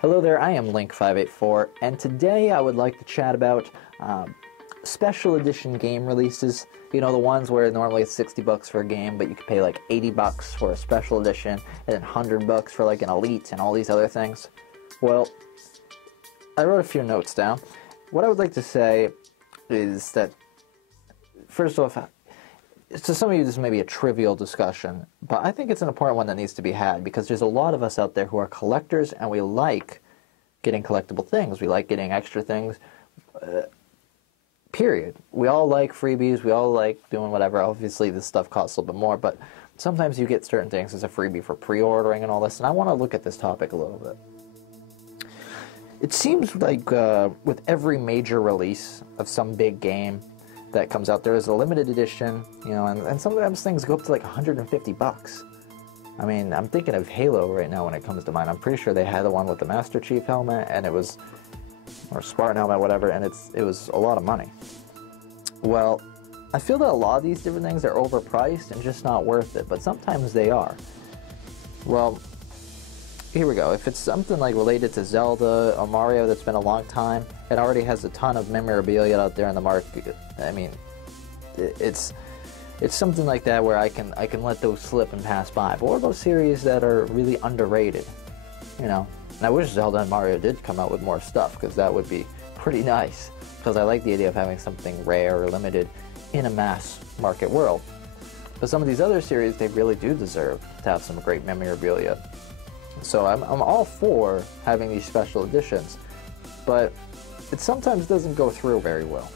Hello there, I am Link584, and today I would like to chat about special edition game releases. You know, the ones where normally it's 60 bucks for a game, but you could pay like 80 bucks for a special edition, and then 100 bucks for like an Elite and all these other things. Well, I wrote a few notes down. What I would like to say is that, first off, to some of you this may be a trivial discussion, but I think it's an important one that needs to be had, because there's a lot of us out there who are collectors, and we like getting collectible things. We like getting extra things, period. We all like freebies, we all like doing whatever. Obviously this stuff costs a little bit more, but sometimes you get certain things as a freebie for pre-ordering and all this, and I want to look at this topic a little bit. It seems like with every major release of some big game that comes out, there is a limited edition, you know, and sometimes things go up to like 150 bucks. I mean, I'm thinking of Halo right now when it comes to mind. I'm pretty sure they had the one with the Master Chief helmet, and it was, or Spartan helmet, whatever, and it was a lot of money. Well, I feel that a lot of these different things are overpriced and just not worth it, but sometimes they are. Well, here we go. If it's something like related to Zelda or Mario that's been a long time, it already has a ton of memorabilia out there in the market. I mean, it's something like that where I can let those slip and pass by. But what are those series that are really underrated? You know, and I wish Zelda and Mario did come out with more stuff, because that would be pretty nice. Because I like the idea of having something rare or limited in a mass market world. But some of these other series, they really do deserve to have some great memorabilia. So I'm all for having these special editions, but it sometimes doesn't go through very well.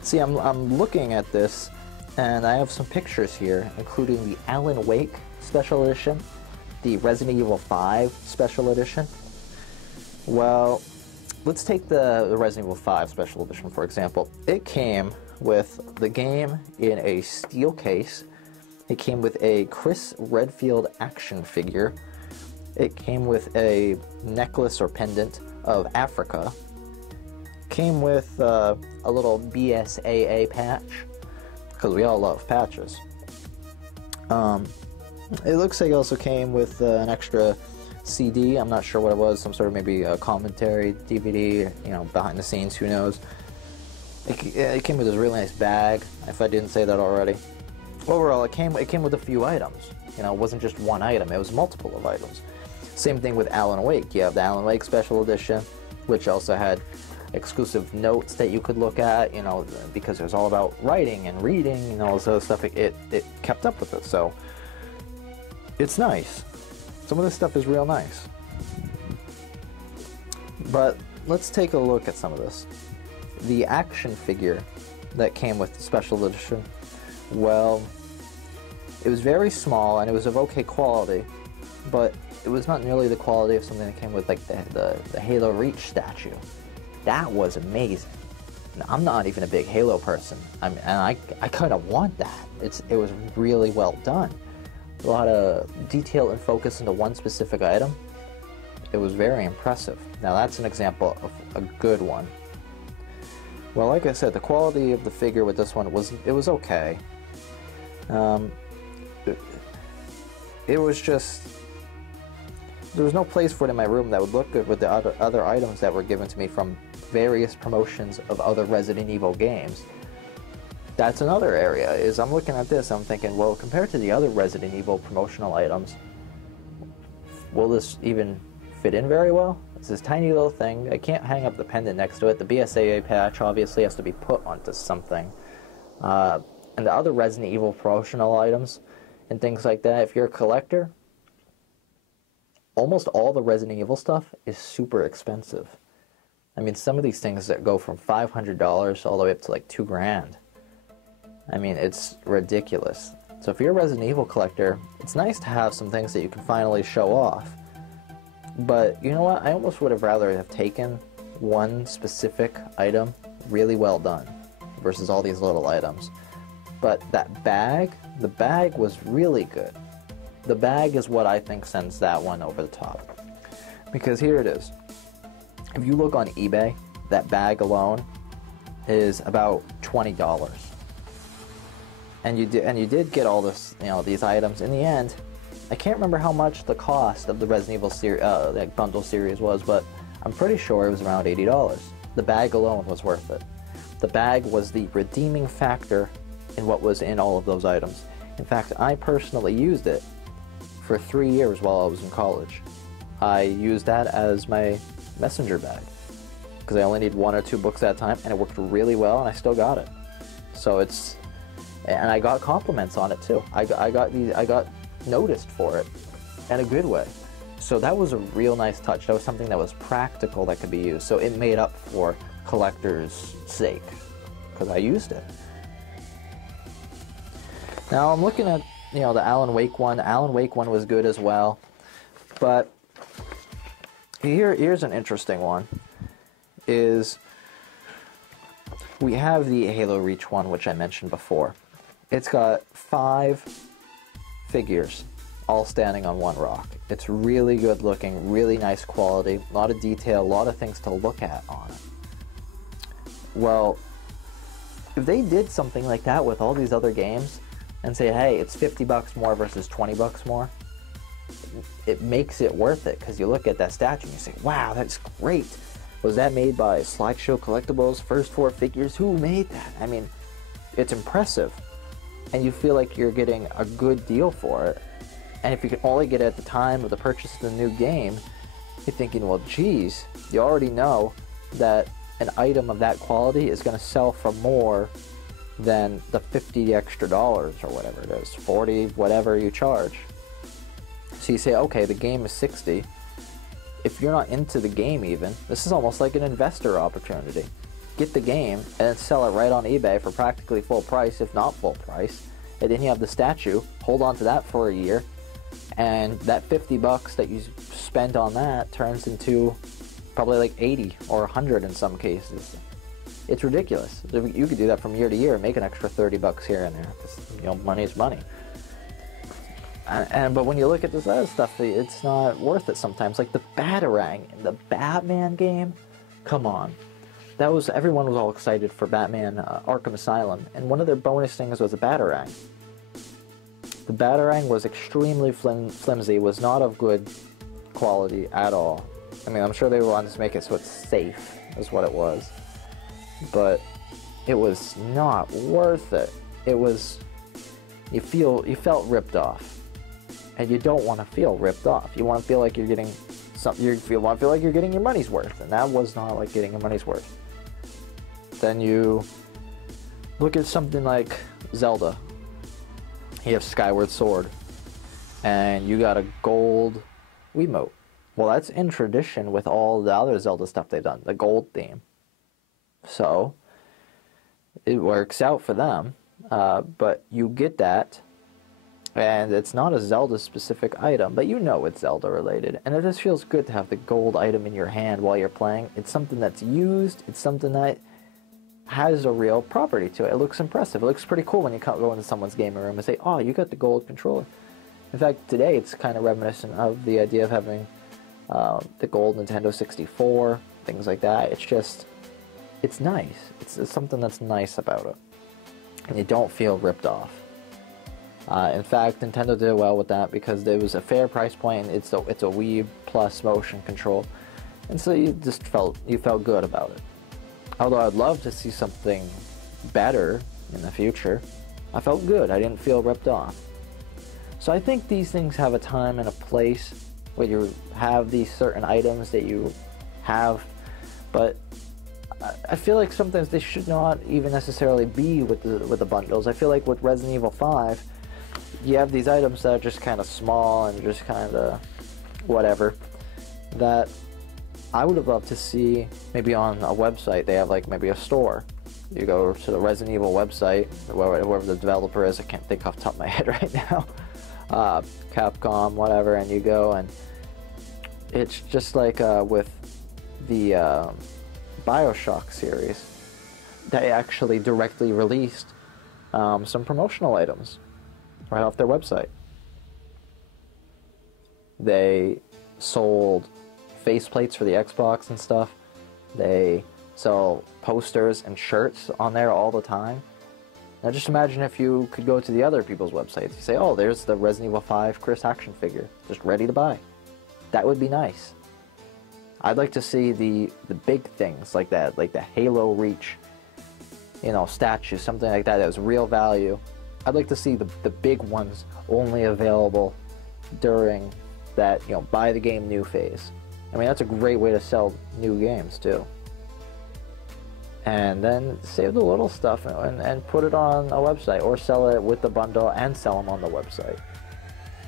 See, I'm looking at this, and I have some pictures here, including the Alan Wake Special Edition, the Resident Evil 5 Special Edition. Well, let's take the Resident Evil 5 Special Edition, for example. It came with the game in a steel case. It came with a Chris Redfield action figure. It came with a necklace or pendant of Africa. Came with a little BSAA patch, because we all love patches. It looks like it also came with an extra CD. I'm not sure what it was, some sort of maybe a commentary DVD, you know, behind the scenes, who knows. It came with this really nice bag, if I didn't say that already. Overall, it came with a few items. You know, it wasn't just one item, it was multiple of items. Same thing with Alan Wake. You have the Alan Wake Special Edition, which also had exclusive notes that you could look at, you know, because it was all about writing and reading and all this other stuff. It kept up with it, so it's nice. Some of this stuff is real nice. But let's take a look at some of this. The action figure that came with the Special Edition, well, it was very small and it was of okay quality, but it was not nearly the quality of something that came with like the Halo Reach statue. That was amazing. Now, I'm not even a big Halo person, and I kind of want that. It was really well done. A lot of detail and focus into one specific item. It was very impressive. Now that's an example of a good one. Well, like I said, the quality of the figure with this one was okay. It was just, there was no place for it in my room that would look good with the other items that were given to me from various promotions of other Resident Evil games. That's another area, is I'm looking at this, I'm thinking, well, compared to the other Resident Evil promotional items, will this even fit in very well? It's this tiny little thing. I can't hang up the pendant next to it. The BSAA patch obviously has to be put onto something. And the other Resident Evil promotional items and things like that, if you're a collector, almost all the Resident Evil stuff is super expensive. I mean, some of these things that go from $500 all the way up to like $2,000. I mean, it's ridiculous. So if you're a Resident Evil collector, it's nice to have some things that you can finally show off. But you know what? I almost would have rather have taken one specific item really well done versus all these little items. But that bag, the bag was really good. The bag is what I think sends that one over the top. Because here it is. If you look on eBay, that bag alone is about $20. And you did get all this, you know, these items. In the end, I can't remember how much the cost of the Resident Evil like bundle series was, but I'm pretty sure it was around $80. The bag alone was worth it. The bag was the redeeming factor in what was in all of those items. In fact, I personally used it for 3 years while I was in college. I used that as my messenger bag because I only need 1 or 2 books at a time, and it worked really well, and I still got it. So and I got compliments on it too. I got noticed for it in a good way. So that was a real nice touch. That was something that was practical that could be used. So it made up for collector's sake because I used it. Now I'm looking at, the Alan Wake one. The Alan Wake one was good as well. But here's an interesting one. We have the Halo Reach one, which I mentioned before. It's got 5 figures all standing on one rock. It's really good looking, really nice quality, a lot of detail, a lot of things to look at on it. Well, if they did something like that with all these other games and say, hey, it's $50 more versus $20 more, it makes it worth it, because you look at that statue and you say, wow, that's great. Was that made by Slideshow Collectibles? First 4 figures? Who made that? I mean, it's impressive. And you feel like you're getting a good deal for it. And if you can only get it at the time of the purchase of the new game, you're thinking, well, geez, you already know that an item of that quality is going to sell for more than the $50 extra or whatever it is, 40, whatever you charge. So you say, okay, the game is $60. If you're not into the game even, this is almost like an investor opportunity. Get the game and then sell it right on eBay for practically full price, if not full price. And then you have the statue, hold on to that for a year, and that $50 that you spent on that turns into probably like 80 or 100 in some cases. It's ridiculous. You could do that from year to year and make an extra $30 here and there. Money is money. But when you look at this other stuff, it's not worth it sometimes. Like the Batarang in the Batman game, come on. Everyone was all excited for Batman Arkham Asylum, and one of their bonus things was a Batarang. The Batarang was extremely flimsy, was not of good quality at all. I mean, I'm sure they wanted to make it so it's safe, is what it was. But it was not worth it. It was, you felt ripped off. And you don't want to feel ripped off. You want to feel like you're getting something. You want to feel like you're getting your money's worth, and that was not like getting your money's worth. Then you look at something like Zelda. You have Skyward Sword, and you got a gold Wiimote. Well, that's in tradition with all the other Zelda stuff they've done, the gold theme. So it works out for them, but you get that. And it's not a Zelda-specific item, but you know it's Zelda-related. And it just feels good to have the gold item in your hand while you're playing. It's something that's used. It's something that has a real property to it. It looks impressive. It looks pretty cool when you go into someone's gaming room and say, oh, you got the gold controller. In fact, today it's kind of reminiscent of the idea of having the gold Nintendo 64, things like that. It's nice. It's something that's nice about it. And you don't feel ripped off. In fact, Nintendo did well with that because there was a fair price point. It's a Wii plus motion control, and so you felt good about it. Although I'd love to see something better in the future, I felt good. I didn't feel ripped off. So I think these things have a time and a place where you have these certain items that you have, but I feel like sometimes they should not even necessarily be with the bundles. I feel like with Resident Evil 5. You have these items that are just kind of small and just kind of whatever, that I would have loved to see maybe on a website. They have like maybe a store. You go to the Resident Evil website, whoever the developer is, I can't think off the top of my head right now, Capcom, whatever, and you go, and it's just like with the Bioshock series. They actually directly released some promotional items right off their website. They sold faceplates for the Xbox and stuff. They sell posters and shirts on there all the time. Now just imagine if you could go to the other people's websites. You say, oh, there's the Resident Evil 5 Chris action figure, just ready to buy. That would be nice. I'd like to see the big things like that, like the Halo Reach, you know, statue, something like that was real value. I'd like to see the big ones only available during that, you know, buy the game new phase. I mean, that's a great way to sell new games too. And then save the little stuff and put it on a website, or sell it with the bundle and sell them on the website.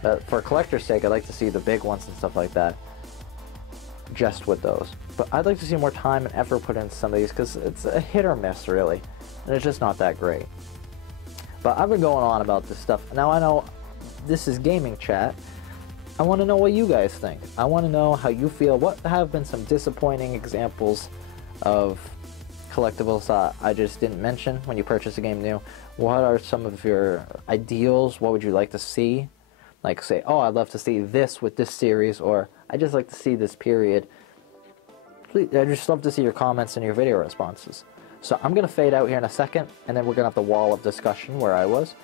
But for collector's sake, I'd like to see the big ones and stuff like that just with those. But I'd like to see more time and effort put into some of these, because it's a hit or miss really, and it's just not that great. But I've been going on about this stuff. Now I know this is gaming chat. I want to know what you guys think. I want to know how you feel. What have been some disappointing examples of collectibles I just didn't mention when you purchase a game new? What are some of your ideals? What would you like to see? Like, say, oh, I'd love to see this with this series, or I just like to see this period. Please, I just love to see your comments and your video responses. So I'm going to fade out here in a second, and then we're going to have the wall of discussion where I was.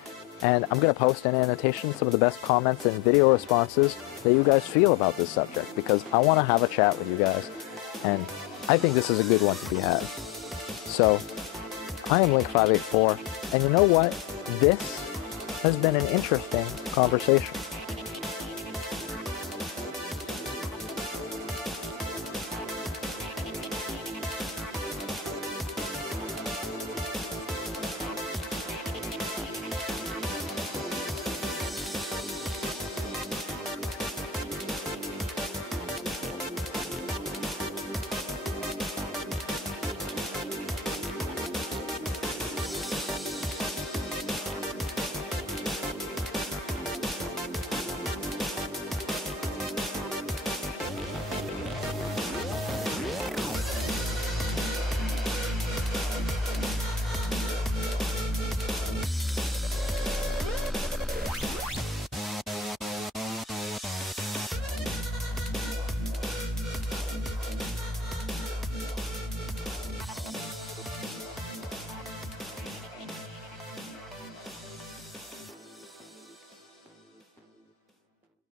And I'm going to post in annotations some of the best comments and video responses that you guys feel about this subject, because I want to have a chat with you guys, and I think this is a good one to be had. So, I am Link584, and you know what? This has been an interesting conversation.